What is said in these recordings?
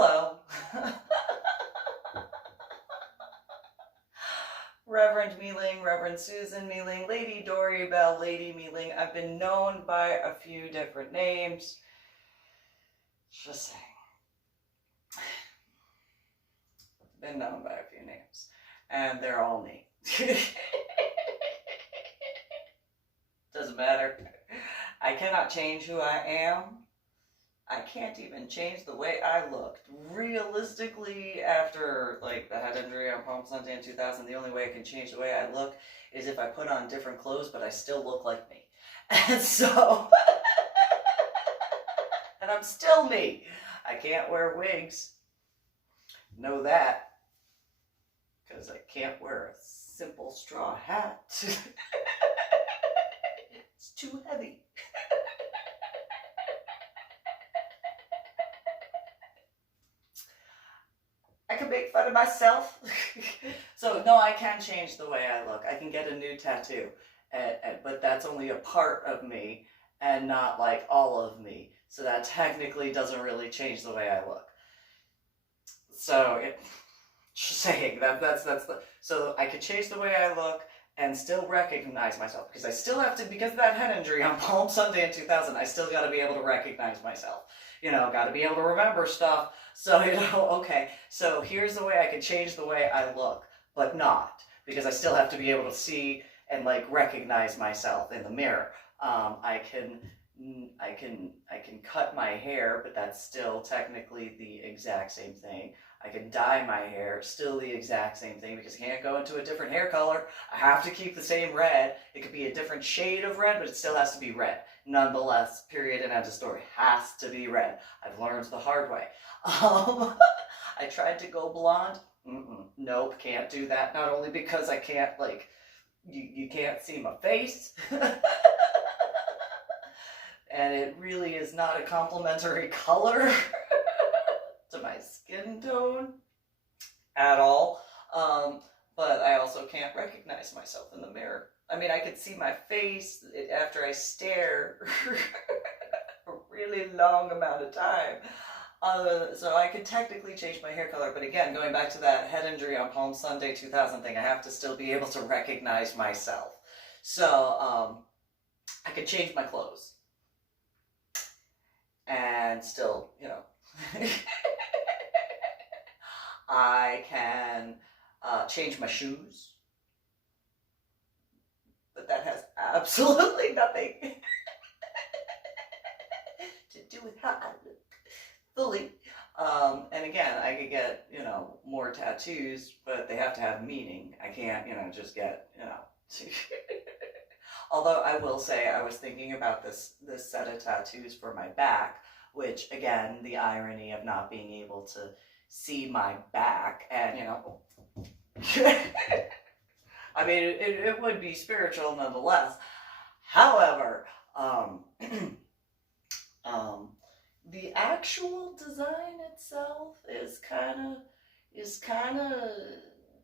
Hello. Reverend MeeLing, Reverend Susan MeeLing, Lady Dori, Belle, Lady MeeLing. I've been known by a few different names. Just saying. Been known by a few names. And they're all me. Doesn't matter. I cannot change who I am. I can't even change the way I look. Realistically, after like the head injury on Palm Sunday in 2000, the only way I can change the way I look is if I put on different clothes, but I still look like me. And so, and I'm still me. I can't wear wigs. Know that. Because I can't wear a simple straw hat. It's too heavy. I can make fun of myself. So no, I can change the way I look. I can get a new tattoo, but that's only a part of me and not like all of me. So that technically doesn't really change the way I look. So just saying that's the, so I could change the way I look and still recognize myself, because I still have to, because of that head injury on Palm Sunday in 2000, I still got to be able to recognize myself. You know, got to be able to remember stuff. So, you know, okay, so here's the way I can change the way I look, but not, because I still have to be able to see and like recognize myself in the mirror. I can cut my hair, but that's still technically the exact same thing. I can dye my hair, still the exact same thing, because I can't go into a different hair color. I have to keep the same red. It could be a different shade of red, but it still has to be red. Nonetheless, period and end of story, has to be red. I've learned the hard way. I tried to go blonde. Nope, can't do that. Not only because I can't, like, you can't see my face. And it really is not a complimentary color to my skin tone at all. But I also can't recognize myself in the mirror. I mean, I could see my face after I stare a really long amount of time. So I could technically change my hair color, but again, going back to that head injury on Palm Sunday 2000 thing, I have to still be able to recognize myself. So I could change my clothes and still, you know, I can change my shoes, but that has absolutely nothing to do with how I look fully. And again, I could get, you know, more tattoos, but they have to have meaning. I can't, you know, just get, you know. Although I will say I was thinking about this set of tattoos for my back, which again, the irony of not being able to see my back, and you know, I mean, it would be spiritual nonetheless. However, the actual design itself is kind of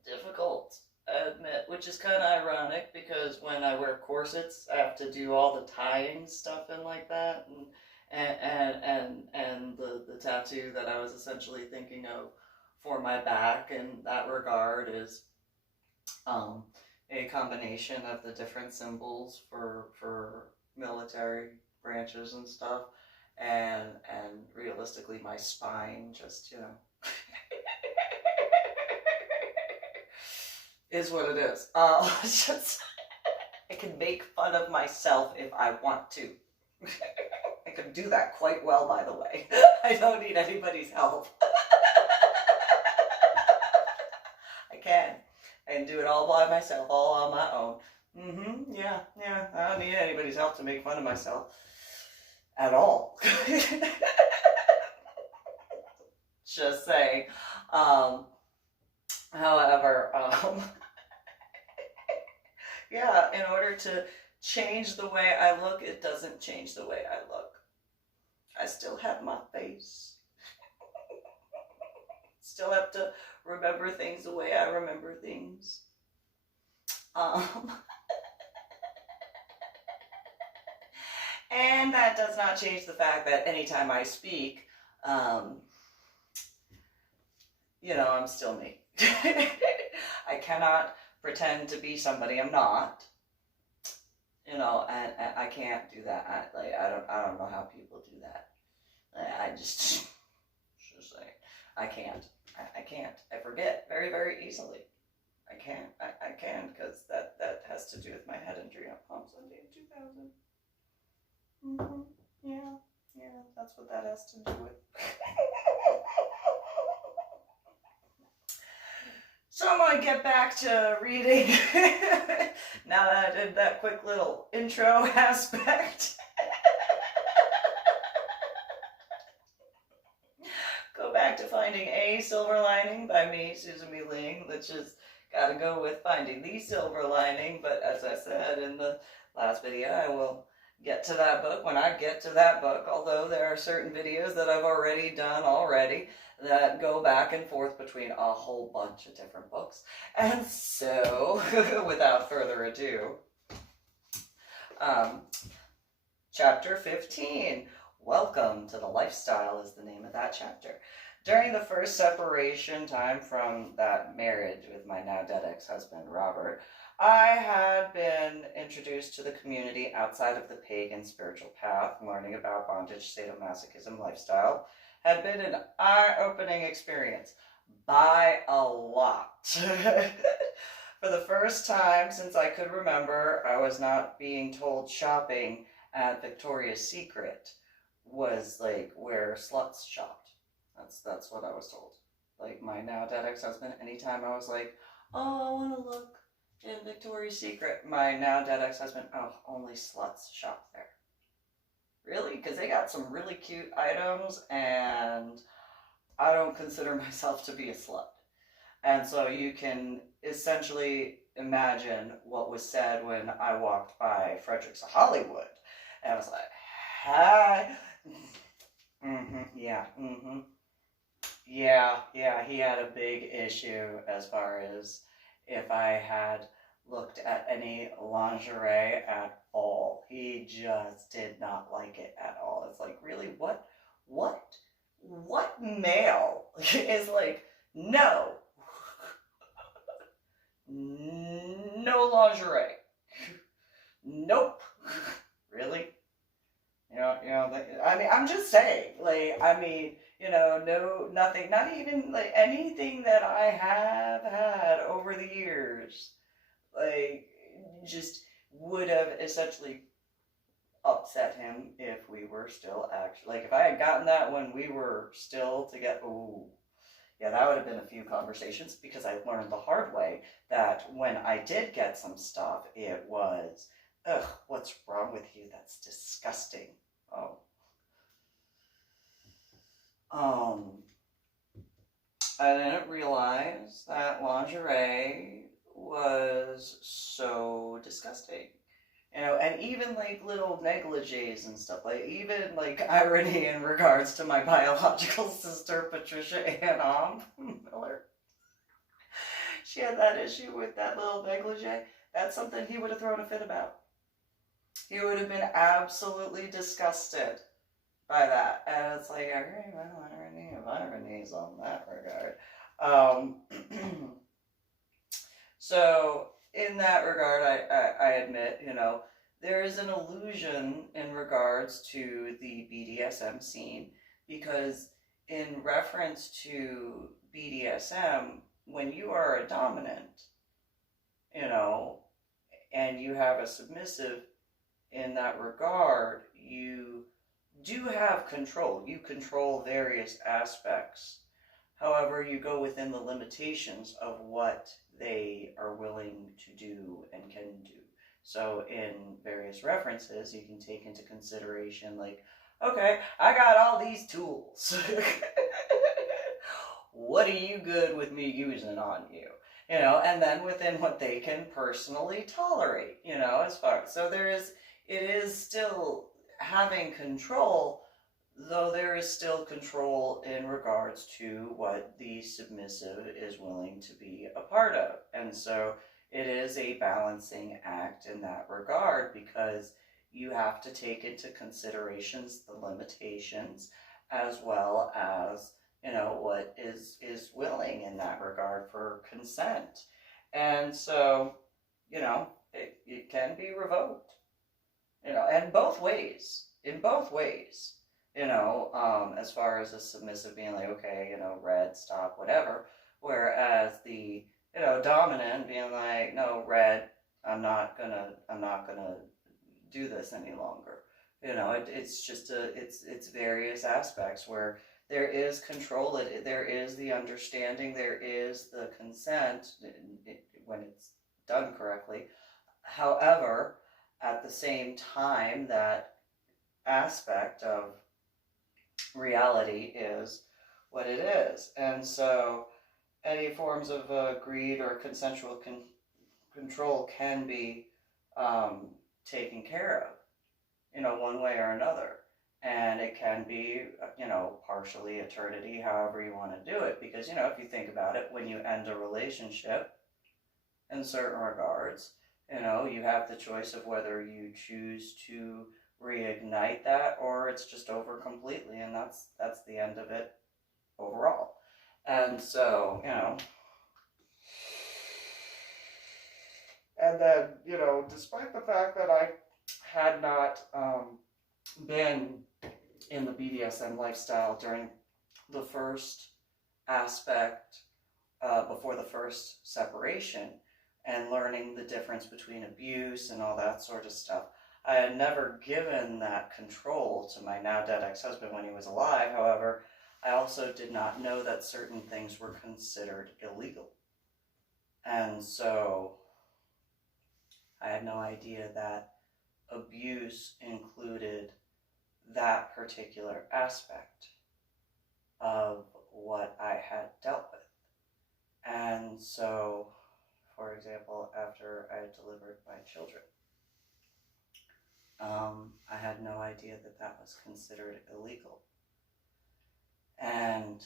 difficult, I admit, which is kind of ironic, because when I wear corsets, I have to do all the tying stuff and like that, and the tattoo that I was essentially thinking of for my back in that regard is a combination of the different symbols for military branches and stuff, and realistically my spine just, you know, is what it is. Just, I can make fun of myself if I want to. I can do that quite well, by the way. I don't need anybody's help. I can do it all by myself, all on my own. Yeah, I don't need anybody's help to make fun of myself at all. Just saying. However, yeah, in order to change the way I look, it doesn't change the way I look. I still have my face. Still have to remember things the way I remember things. And that does not change the fact that anytime I speak, you know, I'm still me. I cannot pretend to be somebody I'm not. You know, and I can't do that. I don't know how people do that. I just saying, I can't. I can't. I forget very, very easily. I can't. I can, because that has to do with my head injury on Palm Sunday in 2000. Yeah, that's what that has to do with. So I'm going to get back to reading now that I did that quick little intro aspect. Go back to Finding a Silver Lining by me, Susan MeeLing, which is got to go with Finding the Silver Lining. But as I said in the last video, I will get to that book when I get to that book, although there are certain videos that I've already done that go back and forth between a whole bunch of different books. And so, without further ado, chapter 15, Welcome to the Lifestyle is the name of that chapter. During the first separation time from that marriage with my now dead ex-husband, Robert, I had been introduced to the community outside of the pagan spiritual path. Learning about bondage, sadomasochism, lifestyle had been an eye-opening experience by a lot. For the first time since I could remember, I was not being told shopping at Victoria's Secret was like where sluts shopped. That's what I was told. Like my now dead ex-husband, anytime I was like, oh, I want to look in Victoria's Secret, my now dead ex-husband, oh, only sluts shop there. Really? Because they got some really cute items, and I don't consider myself to be a slut. And so you can essentially imagine what was said when I walked by Frederick's Hollywood. And I was like, hi. Yeah, he had a big issue as far as if I had looked at any lingerie at all. He just did not like it at all. It's like, really, what male is like, no lingerie, nope, really? I mean, I'm just saying, like, I mean, no, nothing, not even, like, anything that I have had over the years, like, just would have essentially upset him if we were still actually, like, if I had gotten that when we were still together, ooh, yeah, that would have been a few conversations, because I learned the hard way that when I did get some stuff, it was, ugh, what's wrong with you? That's disgusting. I didn't realize that lingerie was so disgusting. And even like little negligees and stuff, like even like irony in regards to my biological sister, Patricia Ann Miller. She had that issue with that little negligee. That's something he would have thrown a fit about. He would have been absolutely disgusted by that. And it's like, okay, well, ironies on that regard. So, in that regard, I admit, there is an illusion in regards to the BDSM scene, because in reference to BDSM, when you are a dominant, and you have a submissive, in that regard, you do have control. You control various aspects. However, you go within the limitations of what they are willing to do and can do. So in various references, you can take into consideration, like, okay, I got all these tools. What are you good with me using on you? And then within what they can personally tolerate, as far. So it is still having control, though there is still control in regards to what the submissive is willing to be a part of. And so it is a balancing act in that regard, because you have to take into considerations the limitations, as well as, what is willing in that regard for consent. And so, it can be revoked, and both ways, in both ways, as far as a submissive being like, okay, red, stop, whatever, whereas the, dominant being like, no, red, I'm not gonna do this any longer. It's just it's various aspects where there is control, there is the understanding, there is the consent when it's done correctly. However, at the same time, that aspect of reality is what it is. And so any forms of greed or consensual control can be taken care of, one way or another. And it can be, partially eternity, however you want to do it. Because, if you think about it, when you end a relationship, in certain regards, you have the choice of whether you choose to reignite that or it's just over completely, and that's the end of it overall. And so, and then, despite the fact that I had not been in the BDSM lifestyle during the first aspect, before the first separation, and learning the difference between abuse and all that sort of stuff, I had never given that control to my now dead ex-husband when he was alive. However, I also did not know that certain things were considered illegal. And so I had no idea that abuse included that particular aspect of what I had dealt with. And so, for example, after I had delivered my children, I had no idea that that was considered illegal. And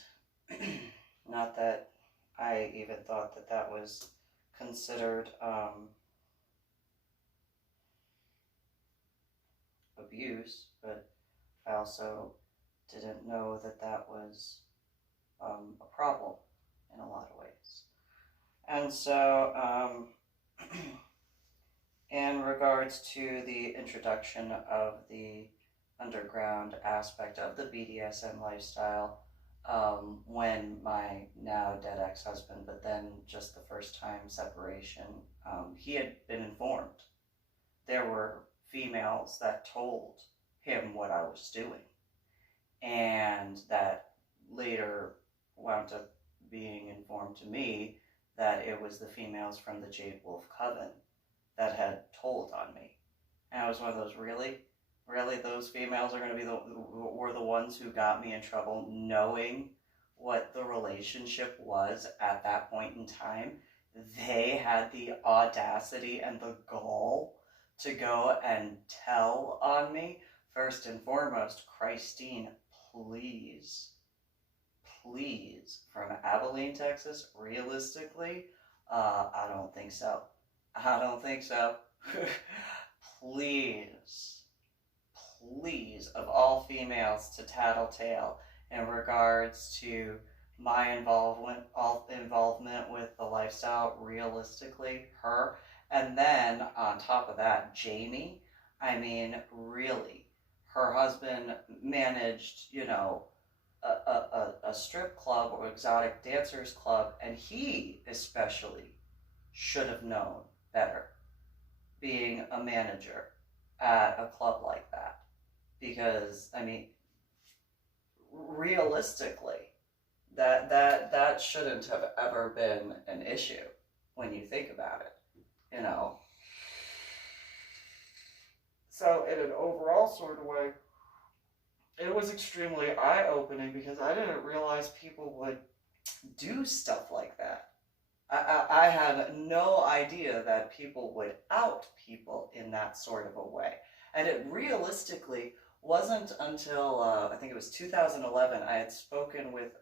not that I even thought that that was considered abuse, but I also didn't know that that was a problem in a lot of ways. And so, in regards to the introduction of the underground aspect of the BDSM lifestyle, when my now dead ex-husband, but then just the first time separation, he had been informed. There were females that told him what I was doing, and that later wound up being informed to me that it was the females from the Jade Wolf Coven that had told on me. And I was one of those, really those females are going to be were the ones who got me in trouble, knowing what the relationship was at that point in time. They had the audacity and the gall to go and tell on me. First and foremost, Christine, please, from Abilene, Texas, realistically, I don't think so. Please, of all females to tattletale in regards to my involvement with the lifestyle, realistically, her. And then on top of that, Jamie, I mean, really, her husband managed, a strip club or exotic dancers club, and he especially should have known better, being a manager at a club like that. Because, I mean, realistically, that shouldn't have ever been an issue when you think about it, So in an overall sort of way, it was extremely eye-opening because I didn't realize people would do stuff like that. I had no idea that people would out people in that sort of a way. And it realistically wasn't until, I think it was 2011, I had spoken with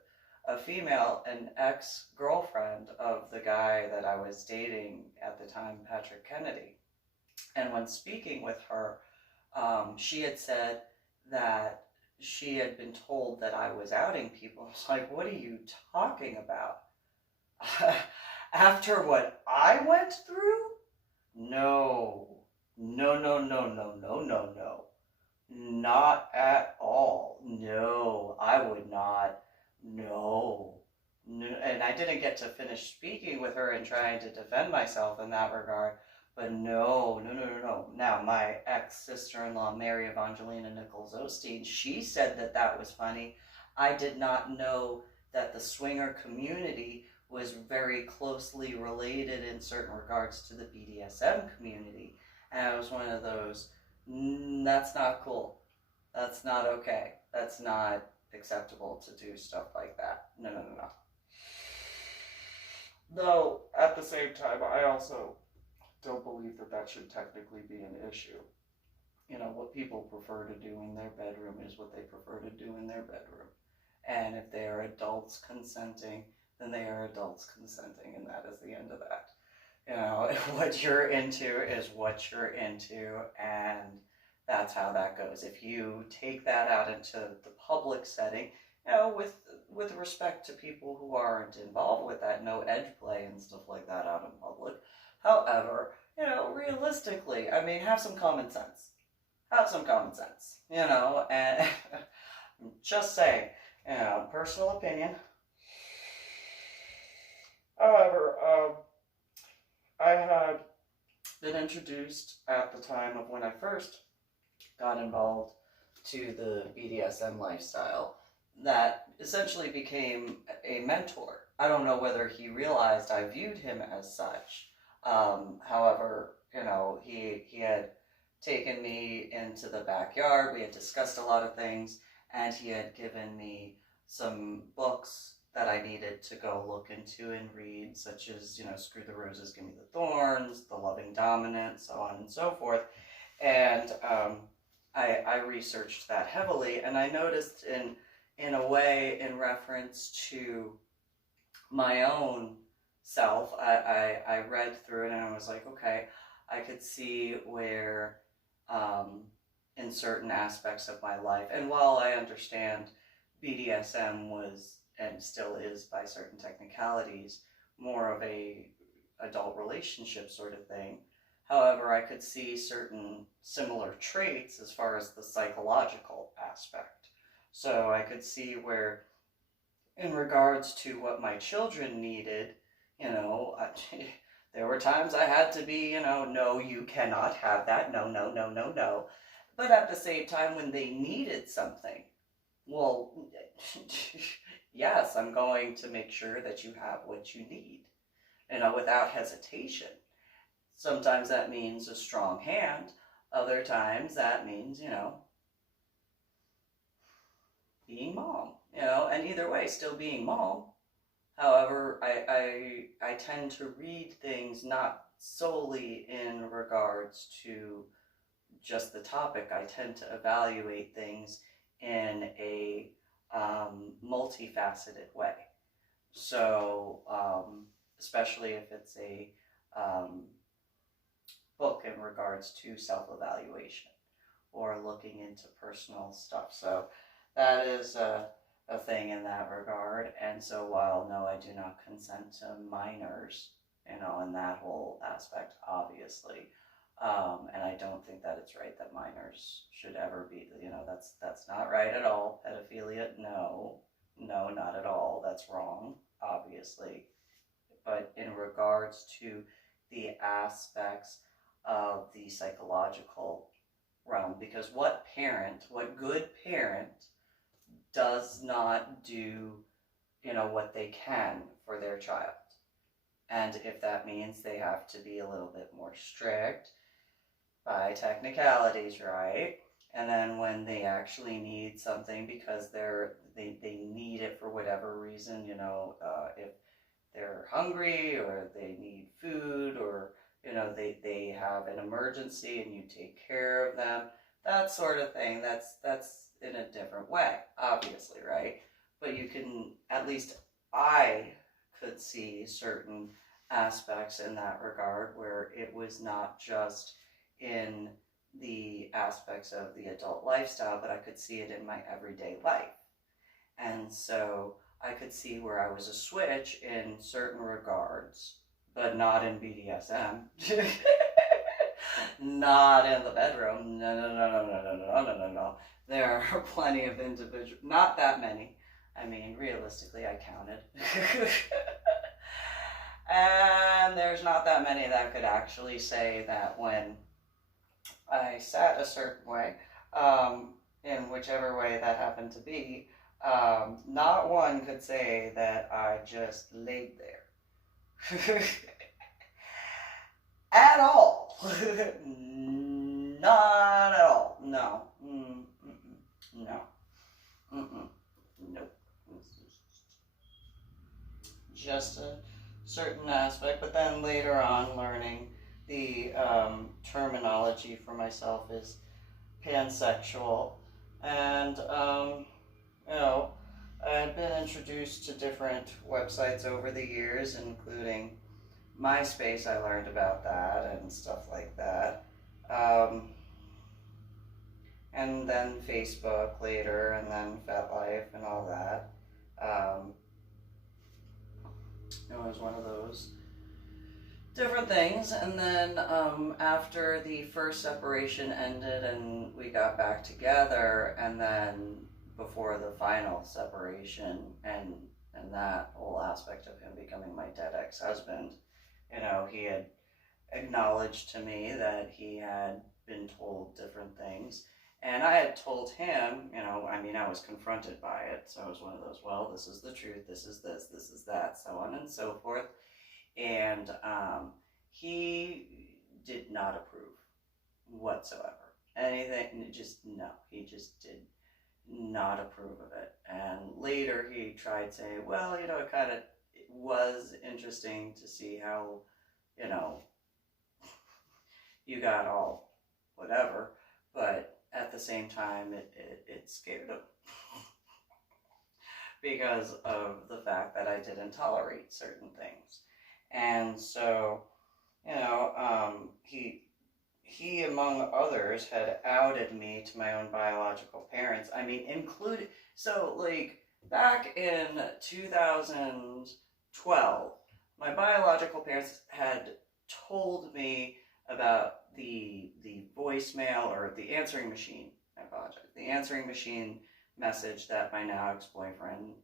a female, an ex-girlfriend of the guy that I was dating at the time, Patrick Kennedy. And when speaking with her, she had said that she had been told that I was outing people. I was like, what are you talking about? After what I went through? No. No, no, no, no, no, no, no. Not at all. No, I would not. No. No. And I didn't get to finish speaking with her and trying to defend myself in that regard. But no, no, no, no, no. Now, my ex-sister-in-law, Mary Evangelina Nichols Osteen, she said that that was funny. I did not know that the swinger community was very closely related in certain regards to the BDSM community. And I was one of those, that's not cool. That's not okay. That's not acceptable to do stuff like that. No, no, no, no. Though, at the same time, I also don't believe that that should technically be an issue. You know, what people prefer to do in their bedroom is what they prefer to do in their bedroom. And if they are adults consenting, then they are adults consenting, and that is the end of that. You know, what you're into is what you're into, and that's how that goes. If you take that out into the public setting, you know, with respect to people who aren't involved with that, no edge play and stuff like that out in public. However, you know, realistically, I mean, have some common sense. Have some common sense, you know, and just saying, you know, personal opinion. However, I had been introduced at the time of when I first got involved to the BDSM lifestyle that essentially became a mentor. I don't know whether he realized I viewed him as such. However, you know, he had taken me into the backyard, we had discussed a lot of things, and he had given me some books that I needed to go look into and read, such as, you know, Screw the Roses, Give Me the Thorns, The Loving Dominant, so on and so forth. And I researched that heavily, and I noticed in a way, in reference to my own self, I read through it and I was like, okay, I could see where in certain aspects of my life, and while I understand BDSM was and still is by certain technicalities more of a adult relationship sort of thing, however, I could see certain similar traits as far as the psychological aspect. So I could see where, in regards to what my children needed, you know, there were times I had to be, you know, no, you cannot have that, no, no, no, no, no. But at the same time, when they needed something, well, yes, I'm going to make sure that you have what you need, you know, without hesitation. Sometimes that means a strong hand. Other times that means, you know, being mom, you know, and either way, still being mom. However, I tend to read things not solely in regards to just the topic. I tend to evaluate things in a multifaceted way. So, especially if it's a book in regards to self-evaluation or looking into personal stuff. So that is a thing in that regard. And so while no, I do not consent to minors, you know, in that whole aspect, obviously. And I don't think that it's right that minors should ever be, you know, that's not right at all. Pedophilia, no, not at all. That's wrong, obviously. But in regards to the aspects of the psychological realm, because what good parent does not do, you know, what they can for their child? And if that means they have to be a little bit more strict by technicalities, right? And then when they actually need something because they need it for whatever reason, you know, if they're hungry or they need food or, you know, they have an emergency and you take care of them, that sort of thing, that's in a different way, obviously, right? But you can, at least I could see certain aspects in that regard where it was not just in the aspects of the adult lifestyle, but I could see it in my everyday life. And so I could see where I was a switch in certain regards, but not in BDSM. Not in the bedroom. No. There are plenty of individuals, not that many. I mean, realistically, I counted. And there's not that many that could actually say that when I sat a certain way, in whichever way that happened to be, not one could say that I just laid there. At all. Not at all. No. No. Nope. Just a certain aspect, but then later on learning the terminology for myself is pansexual, and you know, I've been introduced to different websites over the years, including MySpace. I learned about that and stuff like that, and then Facebook later, and then FetLife and all that. It was one of those different things, and then after the first separation ended and we got back together, and then before the final separation and that whole aspect of him becoming my dead ex-husband, you know, he had acknowledged to me that he had been told different things, and I had told him, you know, I mean, I was confronted by it, so I was one of those, well, this is the truth, this is this is that, so on and so forth. And he did not approve whatsoever. Anything, just no, he just did not approve of it. And later he tried saying, well, you know, it was interesting to see how, you know, you got all whatever, but at the same time, it scared him. Because of the fact that I didn't tolerate certain things. And so, you know, he among others had outed me to my own biological parents. I mean, included, so like back in 2012, my biological parents had told me about the voicemail, or the answering machine, I apologize, the answering machine message that my now ex-boyfriend,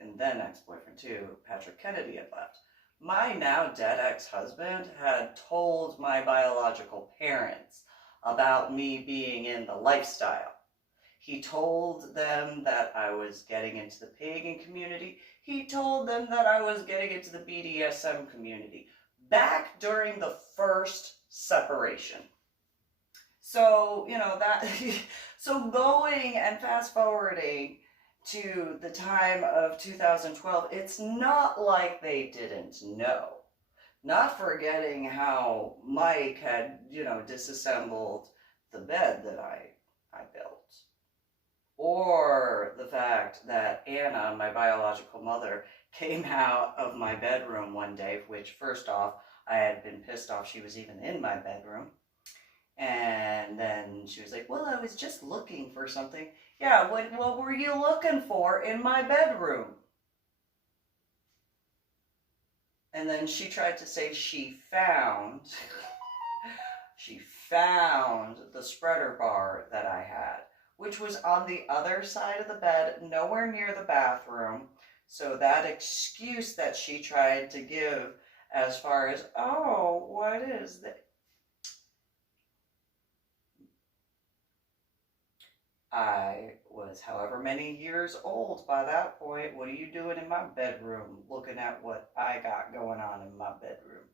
and then ex-boyfriend too, Patrick Kennedy, had left. My now dead ex-husband had told my biological parents about me being in the lifestyle. He told them that I was getting into the pagan community. He told them that I was getting into the BDSM community back during the first separation. So, you know, that, so going and fast forwarding to the time of 2012, it's not like they didn't know. Not forgetting how Mike had, you know, disassembled the bed that I built. Or the fact that Anna, my biological mother, came out of my bedroom one day, which first off, I had been pissed off she was even in my bedroom. And then she was like, well, I was just looking for something. Yeah, what were you looking for in my bedroom? And then she tried to say she found the spreader bar that I had, which was on the other side of the bed, nowhere near the bathroom. So that excuse that she tried to give as far as, oh, what is that? I was however many years old by that point. What are you doing in my bedroom looking at what I got going on in my bedroom?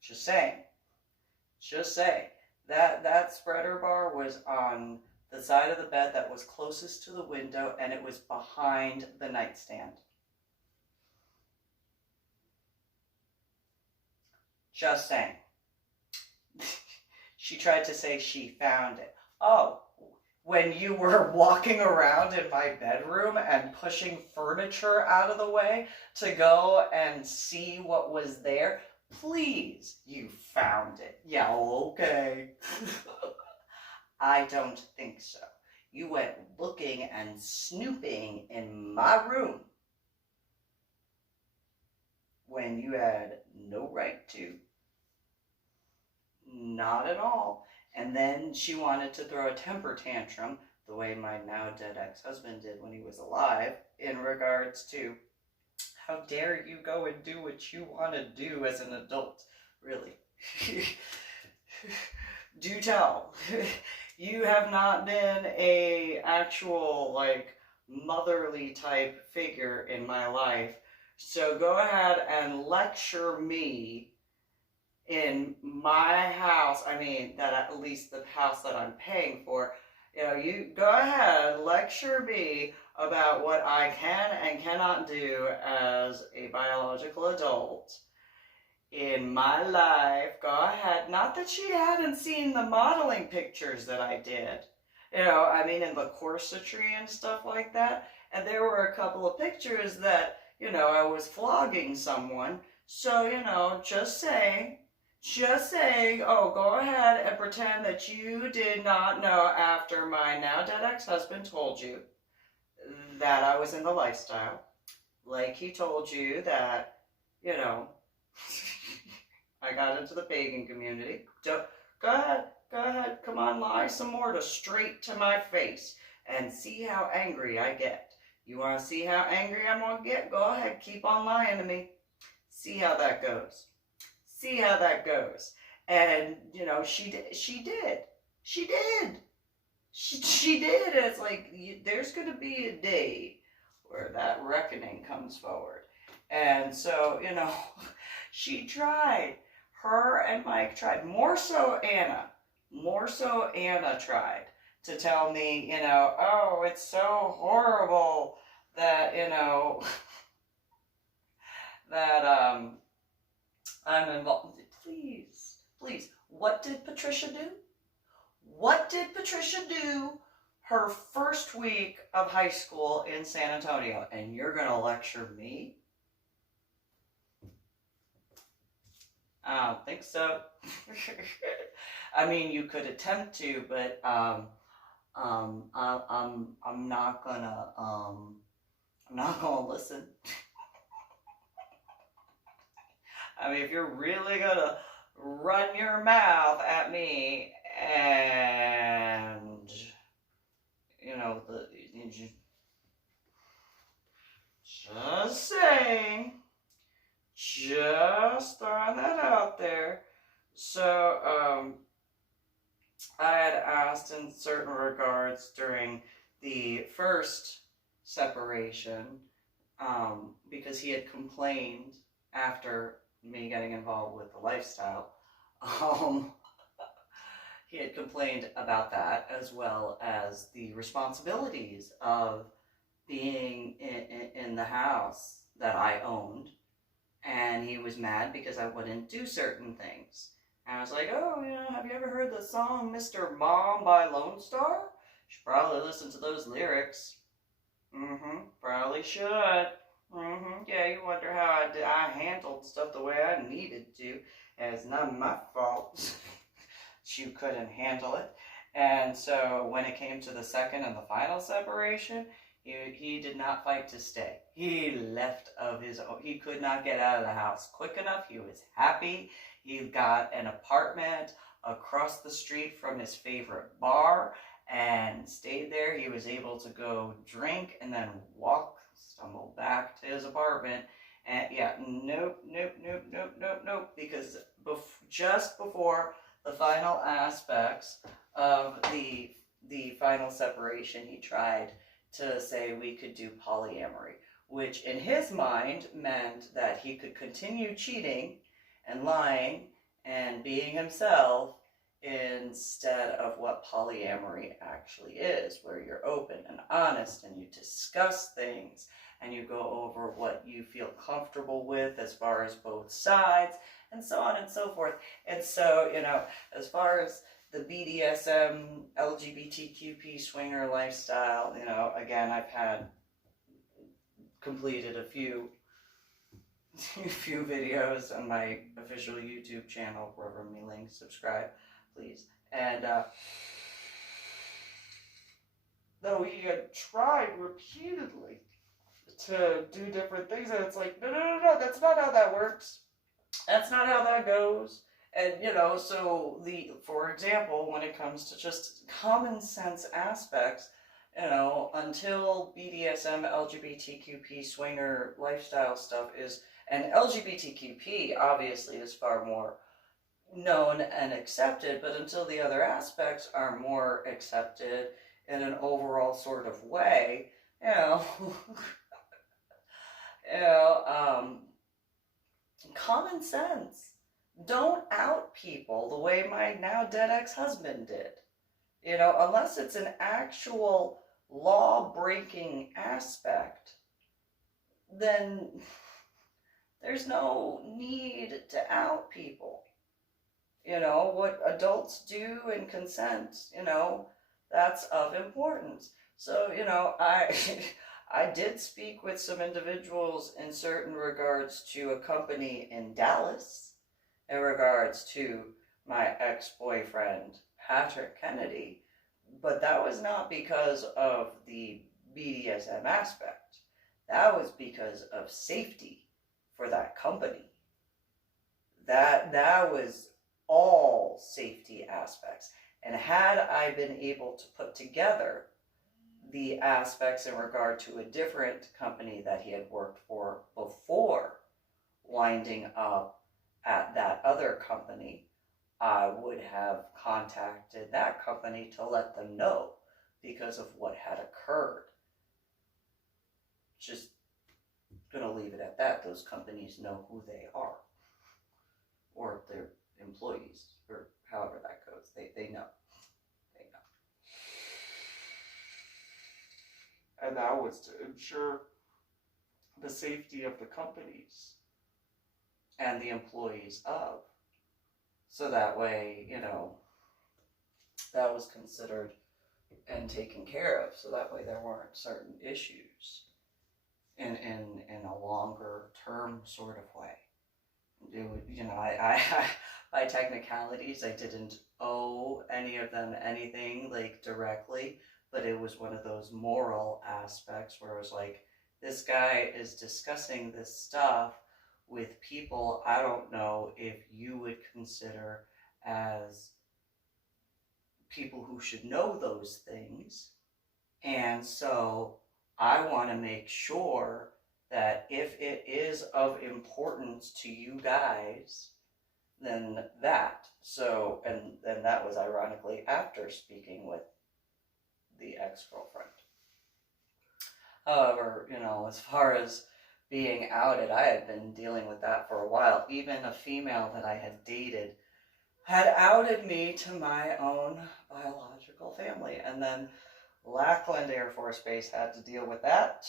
Just saying. Just saying. That spreader bar was on the side of the bed that was closest to the window, and it was behind the nightstand. Just saying. She tried to say she found it. Oh, when you were walking around in my bedroom and pushing furniture out of the way to go and see what was there, Please, you found it. Yeah, okay. I don't think so. You went looking and snooping in my room when you had no right to. Not at all. And then she wanted to throw a temper tantrum the way my now dead ex-husband did when he was alive, in regards to, how dare you go and do what you want to do as an adult? Really. Do tell. You have not been a actual, like, motherly type figure in my life. So go ahead and lecture me in my house. I mean, that at least the house that I'm paying for. You know, you go ahead, lecture me about what I can and cannot do as a biological adult in my life. Go ahead. Not that she hadn't seen the modeling pictures that I did. You know, I mean, in the corsetry and stuff like that. And there were a couple of pictures that, you know, I was flogging someone. So, you know, just saying, oh, go ahead and pretend that you did not know after my now dead ex-husband told you that I was in the lifestyle. Like he told you that, you know, I got into the pagan community. Go ahead, come on, lie some more to straight to my face and see how angry I get. You want to see how angry I'm going to get? Go ahead, keep on lying to me. See how that goes. See how that goes. And, you know, she did. She did. And it's like, there's going to be a day where that reckoning comes forward. And so, you know, she tried. Her and Mike tried. More so Anna tried to tell me, you know, oh, it's so horrible that, you know, that I'm involved. Please. What did Patricia do? Her first week of high school in San Antonio, and you're going to lecture me? I don't think so. I mean, you could attempt to, but I'm not gonna listen. I mean, if you're really gonna run your mouth at me and, you know, just saying, just throwing that out there. So, I had asked in certain regards during the first separation, because he had complained after me getting involved with the lifestyle. He had complained about that, as well as the responsibilities of being in the house that I owned. And he was mad because I wouldn't do certain things. And I was like, oh, you know, have you ever heard the song Mr. Mom by Lone Star? You should probably listen to those lyrics. Probably should. Yeah, you wonder how I handled stuff the way I needed to. And it's not my fault. You couldn't handle it. And so when it came to the second and the final separation, he did not fight to stay. He left of his own. He could not get out of the house quick enough. He was happy. He got an apartment across the street from his favorite bar and stayed there. He was able to go drink and then stumble back to his apartment. And yeah, nope. Because just before the final aspects of the final separation, he tried to say we could do polyamory, which in his mind meant that he could continue cheating and lying and being himself instead of what polyamory actually is, where you're open and honest and you discuss things and you go over what you feel comfortable with as far as both sides and so on and so forth. And so, you know, as far as the BDSM, LGBTQP swinger lifestyle, you know, again, I've had completed a few few videos on my official YouTube channel, Reverend MeeLing. Subscribe, please. And though he had tried repeatedly to do different things, and it's like, no, that's not how that works. That's not how that goes. And, so for example, when it comes to just common sense aspects, until BDSM, LGBTQP, swinger lifestyle stuff is, and LGBTQP obviously is far more known and accepted, but until the other aspects are more accepted in an overall sort of way, common sense. Don't out people the way my now dead ex-husband did. Unless it's an actual law-breaking aspect, then there's no need to out people. What adults do and consent, that's of importance. So, I did speak with some individuals in certain regards to a company in Dallas, in regards to my ex-boyfriend, Patrick Kennedy, but that was not because of the BDSM aspect. That was because of safety for that company. That was all safety aspects. And had I been able to put together the aspects in regard to a different company that he had worked for before winding up at that other company, I would have contacted that company to let them know because of what had occurred. Just gonna leave it at that. Those companies know who they are, or their employees, or however that goes. They know. They know. And that was to ensure the safety of the companies and the employees of. So that way, that was considered and taken care of. So that way there weren't certain issues in a longer term sort of way. By technicalities, I didn't owe any of them anything like directly, but it was one of those moral aspects where it was like, this guy is discussing this stuff with people I don't know if you would consider as people who should know those things. And so I want to make sure that if it is of importance to you guys, then that. So, and then that was ironically after speaking with the ex-girlfriend. However, as far as being outed, I had been dealing with that for a while. Even a female that I had dated had outed me to my own biological family. And then Lackland Air Force Base had to deal with that.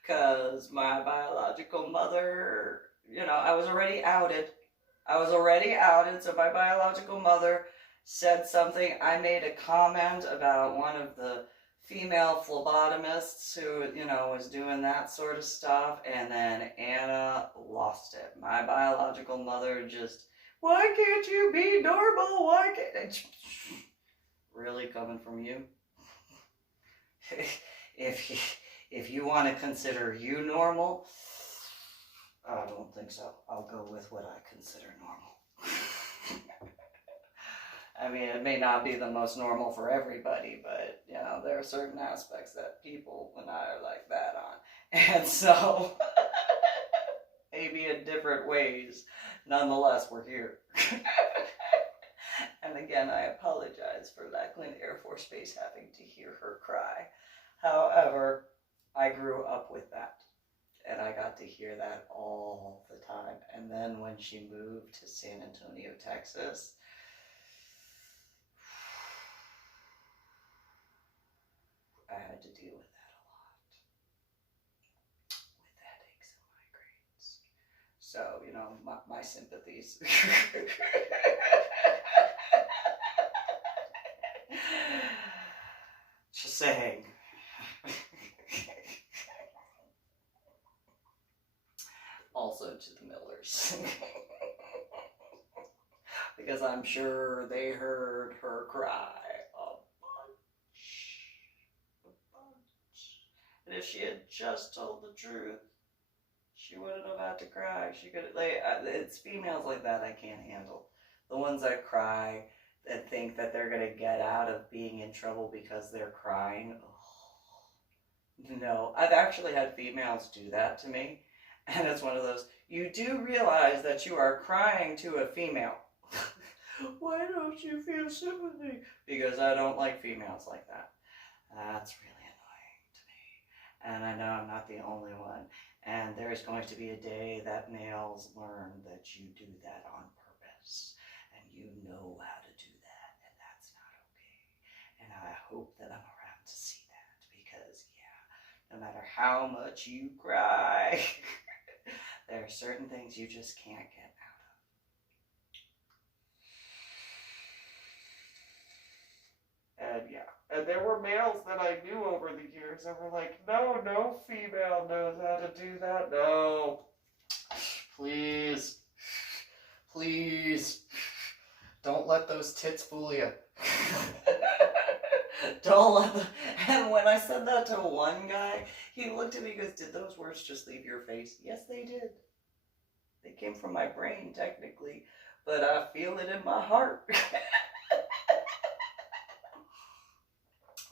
Because my biological mother, I was already outed. So my biological mother said something. I made a comment about one of the female phlebotomists who, was doing that sort of stuff, and then Anna lost it. My biological mother just, why can't you be normal? Why can't... Really coming from you? If you want to consider you normal, I don't think so. I'll go with what I consider normal. I mean, it may not be the most normal for everybody, but, there are certain aspects that people and I are like that on. And so, maybe in different ways, nonetheless, we're here. And again, I apologize for Lackland Air Force Base having to hear her cry. However, I grew up with that. And I got to hear that all the time. And then when she moved to San Antonio, Texas, I had to deal with that a lot. With headaches and migraines. So, my sympathies. Just saying. I'm sure they heard her cry a bunch. A bunch. And if she had just told the truth, she wouldn't have had to cry. She could, like, it's females like that I can't handle. The ones that cry, that think that they're going to get out of being in trouble because they're crying. Oh, no, I've actually had females do that to me. And it's one of those, you do realize that you are crying to a female. Why don't you feel sympathy? Because I don't like females like that. That's really annoying to me. And I know I'm not the only one. And there's going to be a day that males learn that you do that on purpose. And you know how to do that. And that's not okay. And I hope that I'm around to see that. Because, yeah, no matter how much you cry, there are certain things you just can't get out of. And yeah, and there were males that I knew over the years that were like, no female knows how to do that. No, please, don't let those tits fool you. Don't let them. And when I said that to one guy, he looked at me and goes, did those words just leave your face? Yes, they did. They came from my brain, technically, but I feel it in my heart.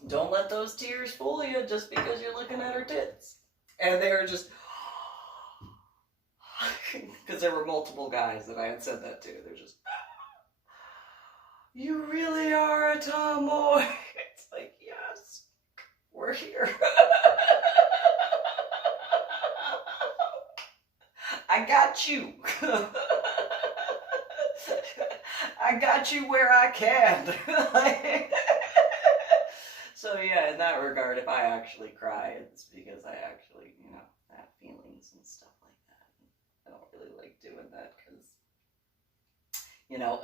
Don't let those tears fool you just because you're looking at her tits. And they were just, because there were multiple guys that I had said that to. They're just, you really are a tomboy. It's like, yes, we're here. I got you. I got you where I can. So yeah, in that regard, if I actually cry, it's because I actually, have feelings and stuff like that. I don't really like doing that because,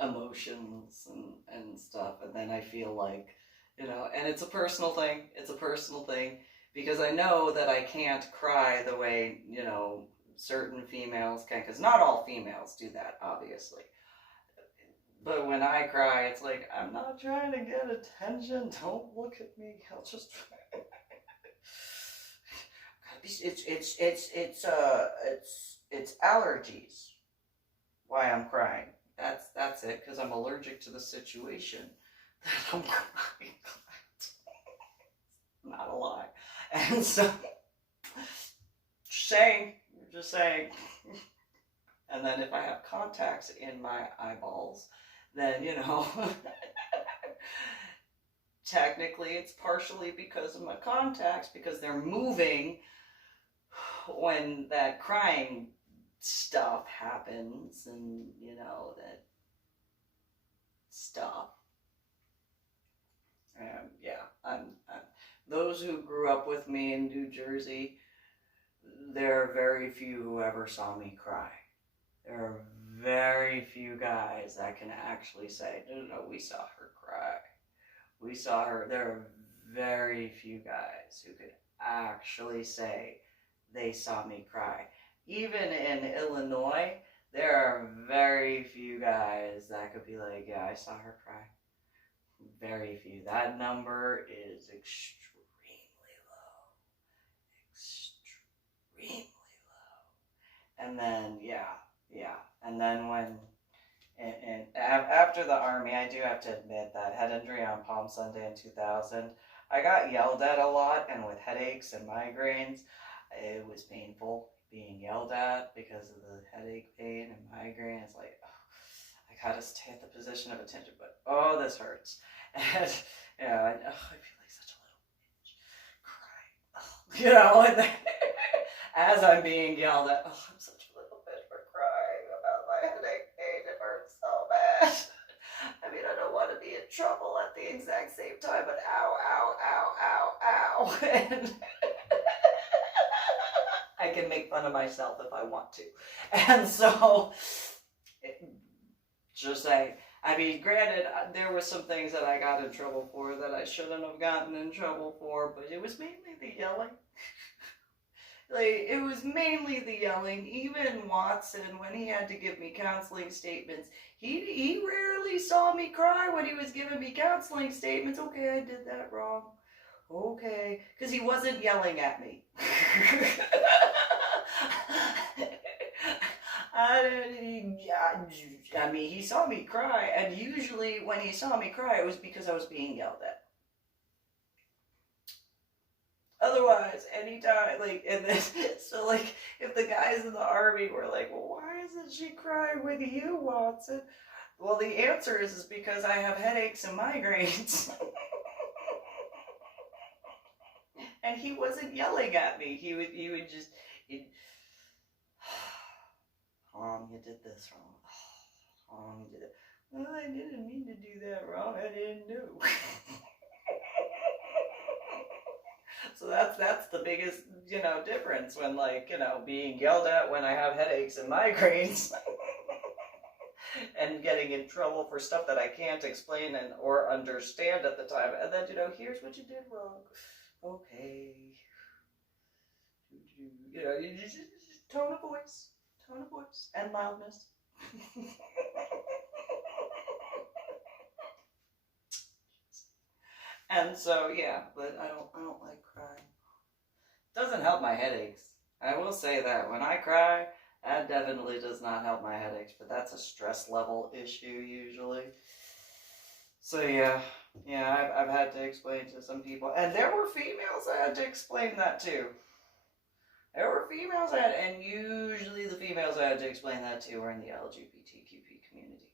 emotions and stuff. And then I feel like, and it's a personal thing. It's a personal thing because I know that I can't cry the way, certain females can, because not all females do that, obviously. But when I cry, it's like, I'm not trying to get attention. Don't look at me. I'll just. It's allergies. Why I'm crying. That's it. Because I'm allergic to the situation that I'm crying. Not a lie. And so, just saying. And then if I have contacts in my eyeballs, then, technically it's partially because of my contacts, because they're moving when that crying stuff happens, and, that stuff. And yeah, I'm those who grew up with me in New Jersey, there are very few who ever saw me cry. There are very few guys that can actually say, no, we saw her cry. We saw her. There are very few guys who could actually say they saw me cry. Even in Illinois, there are very few guys that could be like, yeah, I saw her cry. Very few. That number is extremely low. Extremely low. And then, yeah. And then when, and after the Army, I do have to admit that head injury on Palm Sunday in 2000, I got yelled at a lot, and with headaches and migraines, it was painful being yelled at because of the headache pain and migraine. It's like, I gotta stay at the position of attention, but this hurts. And, I feel like such a little bitch crying. And then, as I'm being yelled at, I'm such a little bitch for crying about my headache pain. It hurts so bad. I mean, I don't want to be in trouble at the exact same time, but ow. And I can make fun of myself if I want to. And so, just saying. I mean, granted, there were some things that I got in trouble for that I shouldn't have gotten in trouble for, but it was mainly the yelling. Like, it was mainly the yelling. Even Watson, when he had to give me counseling statements, he rarely saw me cry when he was giving me counseling statements. Okay, I did that wrong. Okay, because he wasn't yelling at me. I mean, he saw me cry, and usually when he saw me cry, it was because I was being yelled at. Otherwise, anytime, like, and then, so, like, if the guys in the army were like, well, why isn't she crying with you, Watson? Well, the answer is because I have headaches and migraines. And he wasn't yelling at me. He would just, you did this wrong. You did it. Well, I didn't mean to do that wrong. I didn't know. So that's the biggest, difference when, like, being yelled at when I have headaches and migraines and getting in trouble for stuff that I can't explain or understand at the time. And then, here's what you did wrong. Okay. You just tone of voice and loudness. And so, yeah, but I don't like crying. Doesn't help my headaches. I will say that when I cry, that definitely does not help my headaches, but that's a stress level issue usually. So yeah, I've had to explain to some people, and there were females I had to explain that to. There were females and usually the females I had to explain that to were in the LGBTQP community.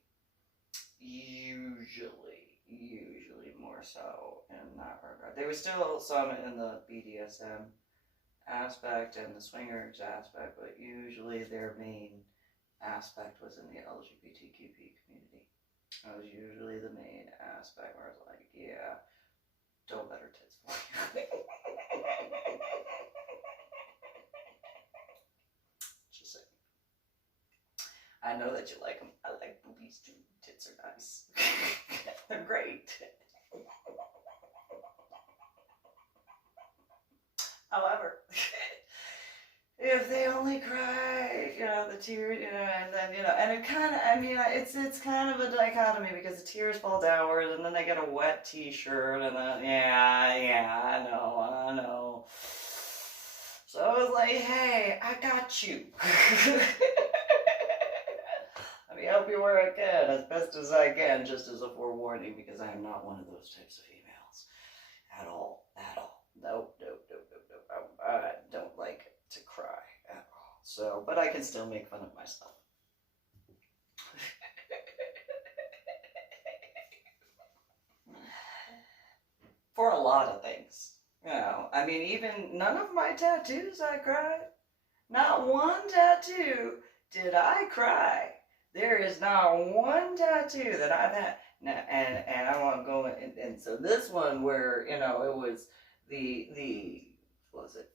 Usually more so in that regard. There was still some in the BDSM aspect and the swingers aspect, but usually their main aspect was in the LGBTQP community. That was usually the main aspect where I was like, yeah, don't let her tits for you. Just saying. I know that you like them. I like boobies too. Tits are nice. They're great. However, if they only cry, the tears, and then, and it kind of, it's kind of a dichotomy because the tears fall downward and then they get a wet t-shirt and then, I know. So I was like, hey, I got you. Let me help you where I can, as best as I can, just as a forewarning, because I am not one of those types of females. At all. Nope. I don't like to cry at all. So, but I can still make fun of myself. For a lot of things. Even none of my tattoos I cried. Not one tattoo did I cry. There is not one tattoo that I've had. Now, and I want to go and so this one where, it was what was it,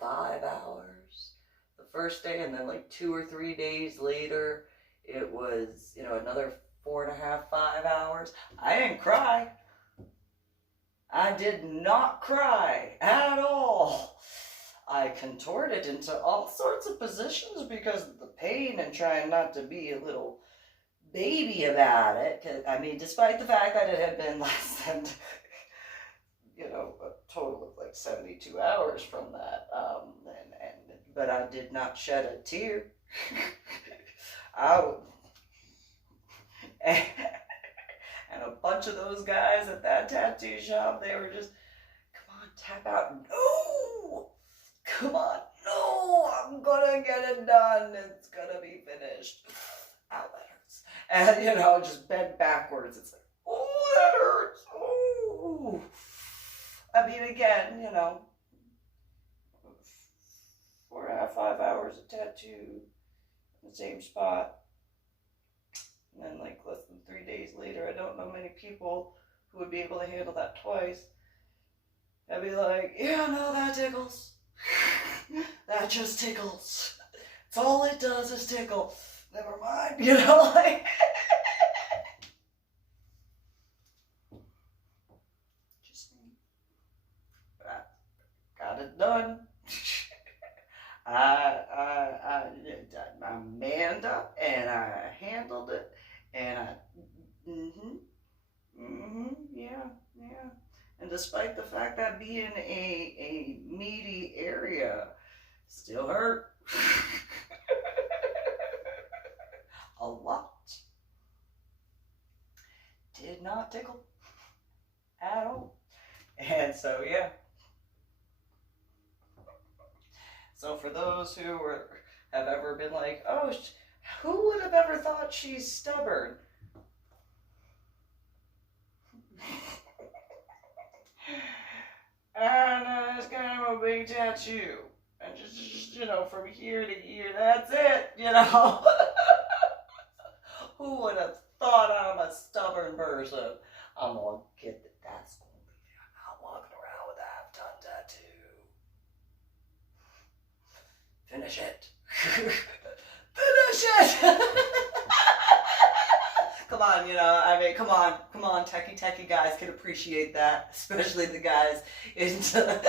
5 hours the first day, and then like 2 or 3 days later, it was, another 4.5, 5 hours. I didn't cry. I did not cry at all. I contorted into all sorts of positions because of the pain and trying not to be a little baby about it. 'Cause, despite the fact that it had been less than, a total of like 72 hours from that, but I did not shed a tear. And a bunch of those guys at that tattoo shop, they were just, come on, tap out. No! Come on, no! I'm gonna get it done. It's gonna be finished. Ow, that hurts. And, just bend backwards. It's like, oh, that hurts. Oh. Again, 4.5, 5 hours of tattoo in the same spot. And then, like, less than 3 days later, I don't know many people who would be able to handle that twice. I'd be like, yeah, no, that tickles. That just tickles. It's all it does is tickle. Never mind, like. Just got it done. yeah. And despite the fact that being a meaty area still hurt. A lot. Did not tickle at all. And so, yeah. So for those who have ever been like, oh, who would have ever thought she's stubborn? And it's kind of a big tattoo. And just, you know, from here to here, that's it, you know. Who would have thought I'm a stubborn person? I'm gonna get that's gonna be there. I'm walking around with a half-ton tattoo. Finish it. Finish it. Come on, you know, I mean, come on, techie guys can appreciate that, especially the guys into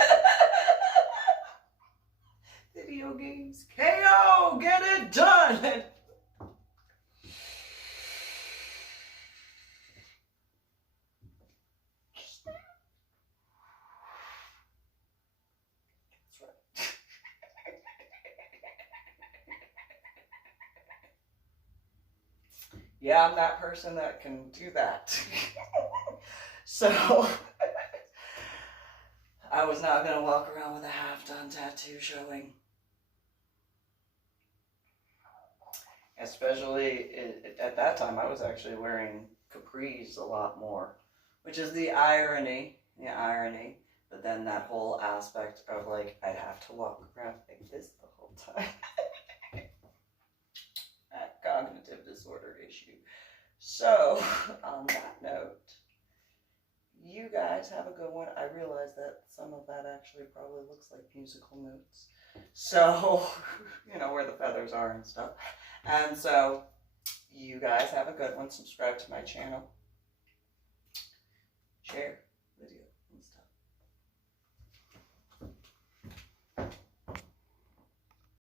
video games. KO, get it done. Yeah, I'm that person that can do that. So, I was not going to walk around with a half-done tattoo showing. Especially at that time, I was actually wearing capris a lot more, which is the irony. But then that whole aspect of like, I'd have to walk around like this the whole time. That cognitive disorder issue. So, on that note, you guys have a good one. I realize that some of that actually probably looks like musical notes. So, you know, where the feathers are and stuff. And so, you guys have a good one. Subscribe to my channel. Share.